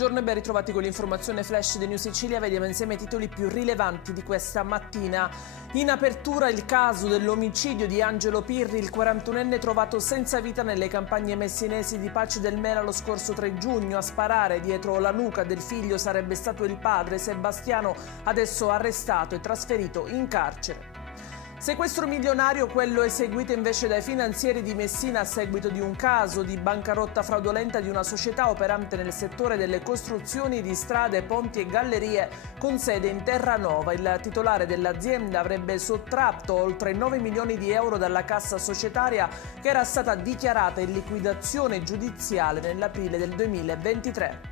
Buongiorno e ben ritrovati con l'informazione flash di New Sicilia. Vediamo insieme i titoli più rilevanti di questa mattina. In apertura il caso dell'omicidio di Angelo Pirri, il 41enne trovato senza vita nelle campagne messinesi di Paci del Mela lo scorso 3 giugno. A sparare dietro la nuca del figlio sarebbe stato il padre Sebastiano, adesso arrestato e trasferito in carcere. Sequestro milionario, quello eseguito invece dai finanzieri di Messina a seguito di un caso di bancarotta fraudolenta di una società operante nel settore delle costruzioni di strade, ponti e gallerie con sede in Terranova. Il titolare dell'azienda avrebbe sottratto oltre 9 milioni di euro dalla cassa societaria che era stata dichiarata in liquidazione giudiziale nell'aprile del 2023.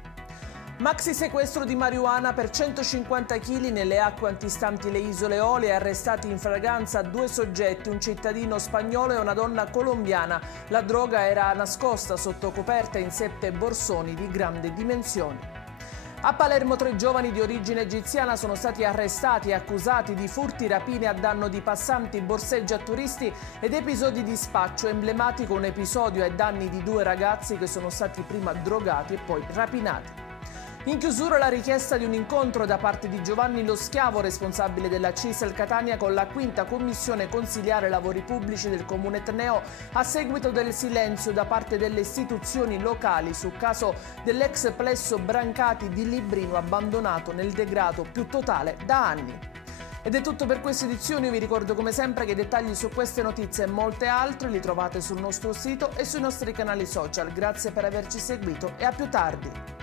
Maxi sequestro di marijuana per 150 kg nelle acque antistanti le isole Eolie, arrestati in flagranza 2 soggetti, un cittadino spagnolo e una donna colombiana. La droga era nascosta sotto coperta in 7 borsoni di grandi dimensioni. A Palermo 3 giovani di origine egiziana sono stati arrestati e accusati di furti, rapine a danno di passanti, borseggi a turisti ed episodi di spaccio. Emblematico un episodio ai danni di 2 ragazzi che sono stati prima drogati e poi rapinati. In chiusura la richiesta di un incontro da parte di Giovanni Lo Schiavo, responsabile della CISL Catania, con la 5ª Commissione Consiliare Lavori Pubblici del Comune Etneo a seguito del silenzio da parte delle istituzioni locali sul caso dell'ex plesso Brancati di Librino abbandonato nel degrado più totale da anni. Ed è tutto per questa edizione. Io vi ricordo come sempre che i dettagli su queste notizie e molte altre li trovate sul nostro sito e sui nostri canali social. Grazie per averci seguito e a più tardi.